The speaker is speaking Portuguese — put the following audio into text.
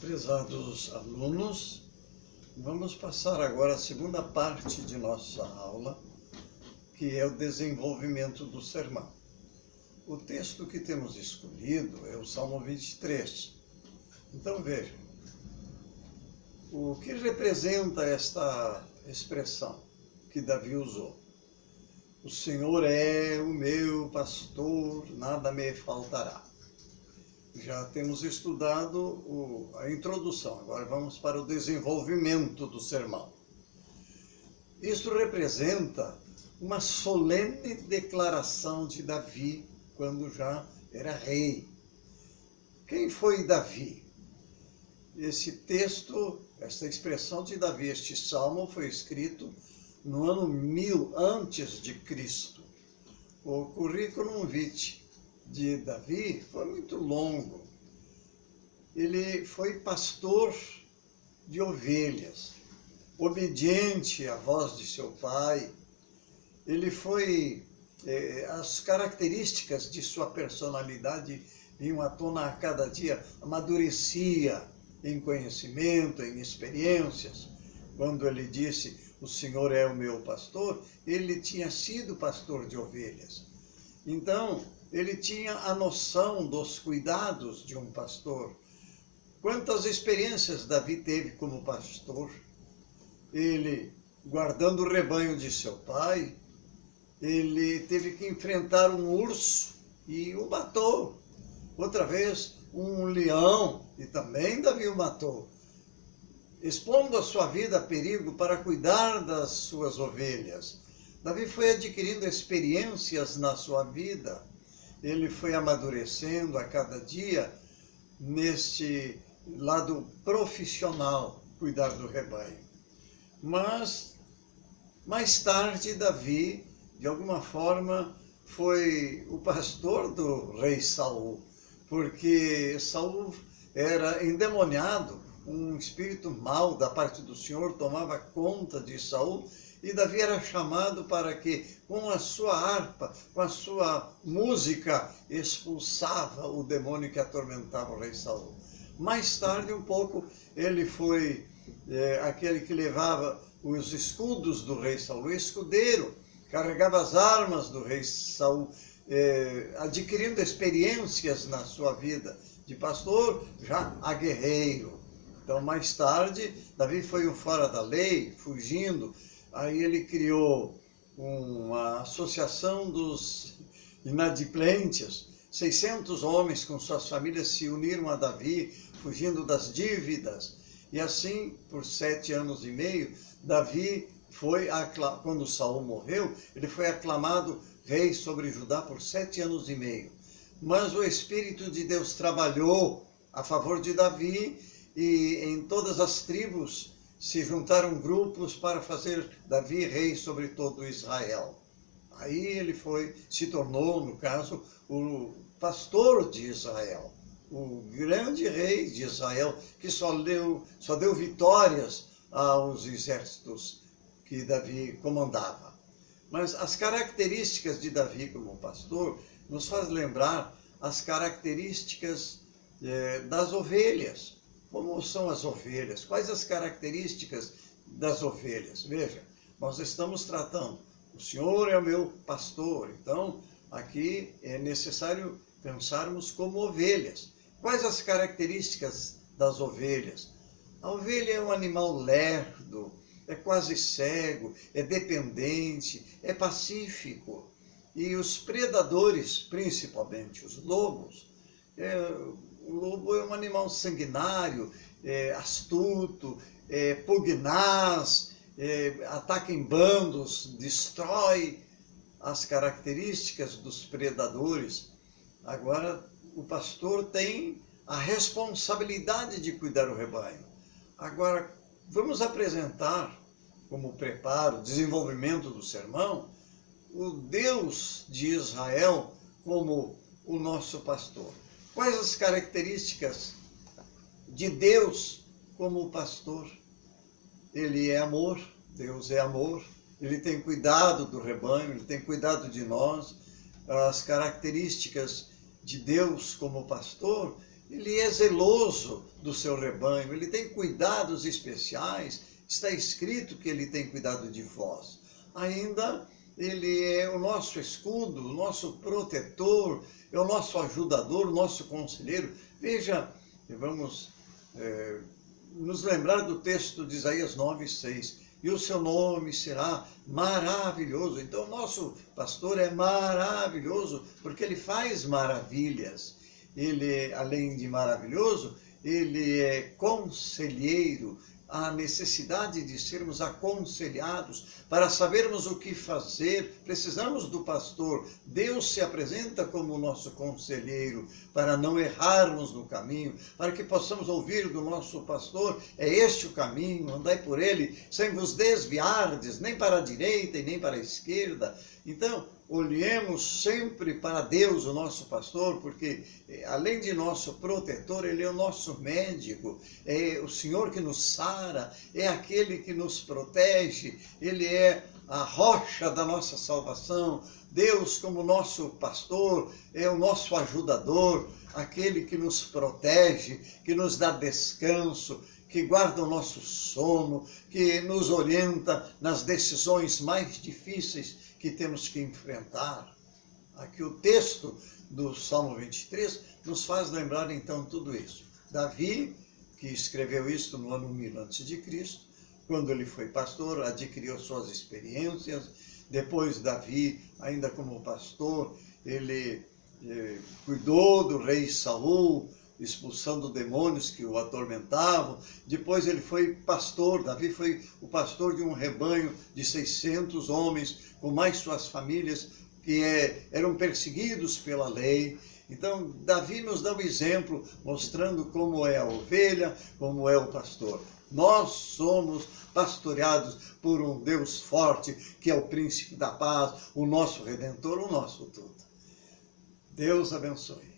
Prezados alunos, vamos passar agora a segunda parte de nossa aula, que é o desenvolvimento do sermão. O texto que temos escolhido é o Salmo 23. Então vejam, o que representa esta expressão que Davi usou? O Senhor é o meu pastor, nada me faltará. Já temos estudado a introdução, agora vamos para o desenvolvimento do sermão. Isto representa uma solene declaração de Davi quando já era rei. Quem foi Davi? Esse texto, esta expressão de Davi, este salmo foi escrito no ano 1000 antes de Cristo. O currículo vitae de Davi foi muito longo. Ele foi pastor de ovelhas, obediente à voz de seu pai. Ele foi, as características de sua personalidade vinham à tona a cada dia, amadurecia em conhecimento, em experiências. Quando ele disse, o Senhor é o meu pastor, ele tinha sido pastor de ovelhas. Então, ele tinha a noção dos cuidados de um pastor. Quantas experiências Davi teve como pastor? Ele, guardando o rebanho de seu pai, ele teve que enfrentar um urso e o matou. Outra vez, um leão, e também Davi o matou, expondo a sua vida a perigo para cuidar das suas ovelhas. Davi foi adquirindo experiências na sua vida. Ele foi amadurecendo a cada dia neste lado profissional, cuidar do rebanho. Mas, mais tarde, Davi, de alguma forma, foi o pastor do rei Saul, porque Saul era endemoniado, um espírito mau da parte do Senhor tomava conta de Saul, e Davi era chamado para que, com a sua harpa, com a sua música, expulsava o demônio que atormentava o rei Saul. Mais tarde, um pouco, ele foi aquele que levava os escudos do rei Saul, o escudeiro, carregava as armas do rei Saul, adquirindo experiências na sua vida de pastor, já a guerreiro. Então, mais tarde, Davi foi um fora da lei, fugindo. Aí ele criou uma associação dos inadimplentes. 600 homens com suas famílias se uniram a Davi, fugindo das dívidas. E assim, por 7 anos e meio, Davi foi, quando Saul morreu, ele foi aclamado rei sobre Judá por 7 anos e meio. Mas o Espírito de Deus trabalhou a favor de Davi, e em todas as tribos se juntaram grupos para fazer Davi rei sobre todo Israel. Aí ele se tornou, no caso, o pastor de Israel, o grande rei de Israel, que só deu vitórias aos exércitos que Davi comandava. Mas as características de Davi como pastor nos faz lembrar as características das ovelhas. Como são as ovelhas? Quais as características das ovelhas? Veja, nós estamos tratando, o Senhor é o meu pastor, então aqui é necessário pensarmos como ovelhas. Quais as características das ovelhas? A ovelha é um animal lerdo, é quase cego, é dependente, é pacífico. E os predadores, principalmente os lobos, o lobo é um animal sanguinário, astuto, pugnaz, ataca em bandos, destrói as características dos predadores. Agora, o pastor tem a responsabilidade de cuidar do rebanho. Agora, vamos apresentar, como preparo, desenvolvimento do sermão, o Deus de Israel como o nosso pastor. Quais as características de Deus como pastor? Ele é amor, Deus é amor, ele tem cuidado do rebanho, ele tem cuidado de nós. As características de Deus como pastor ele é zeloso do seu rebanho, ele tem cuidados especiais, está escrito que ele tem cuidado de vós. Ainda ele é o nosso escudo, o nosso protetor, é o nosso ajudador, o nosso conselheiro. Veja, vamos nos lembrar do texto de Isaías 9:6. E o seu nome será maravilhoso. Então, o nosso pastor é maravilhoso, porque ele faz maravilhas. Ele, além de maravilhoso, ele é conselheiro. A necessidade de sermos aconselhados para sabermos o que fazer. Precisamos do pastor. Deus se apresenta como o nosso conselheiro para não errarmos no caminho, para que possamos ouvir do nosso pastor: é este o caminho, andai por ele, sem vos desviardes, nem para a direita e nem para a esquerda. Então, olhemos sempre para Deus, o nosso pastor, porque além de nosso protetor, ele é o nosso médico, é o Senhor que nos sara, é aquele que nos protege, ele é a rocha da nossa salvação. Deus, como nosso pastor, é o nosso ajudador, aquele que nos protege, que nos dá descanso, que guarda o nosso sono, que nos orienta nas decisões mais difíceis que temos que enfrentar. Aqui o texto do Salmo 23 nos faz lembrar então tudo isso. Davi, que escreveu isto no ano 1000 a.C., quando ele foi pastor, adquiriu suas experiências. Depois Davi, ainda como pastor, ele cuidou do rei Saul, expulsando demônios que o atormentavam. Depois ele foi pastor. Davi foi o pastor de um rebanho de 600 homens, com mais suas famílias, que eram perseguidos pela lei. Então, Davi nos dá um exemplo, mostrando como é a ovelha, como é o pastor. Nós somos pastoreados por um Deus forte, que é o príncipe da paz, o nosso redentor, o nosso tudo. Deus abençoe.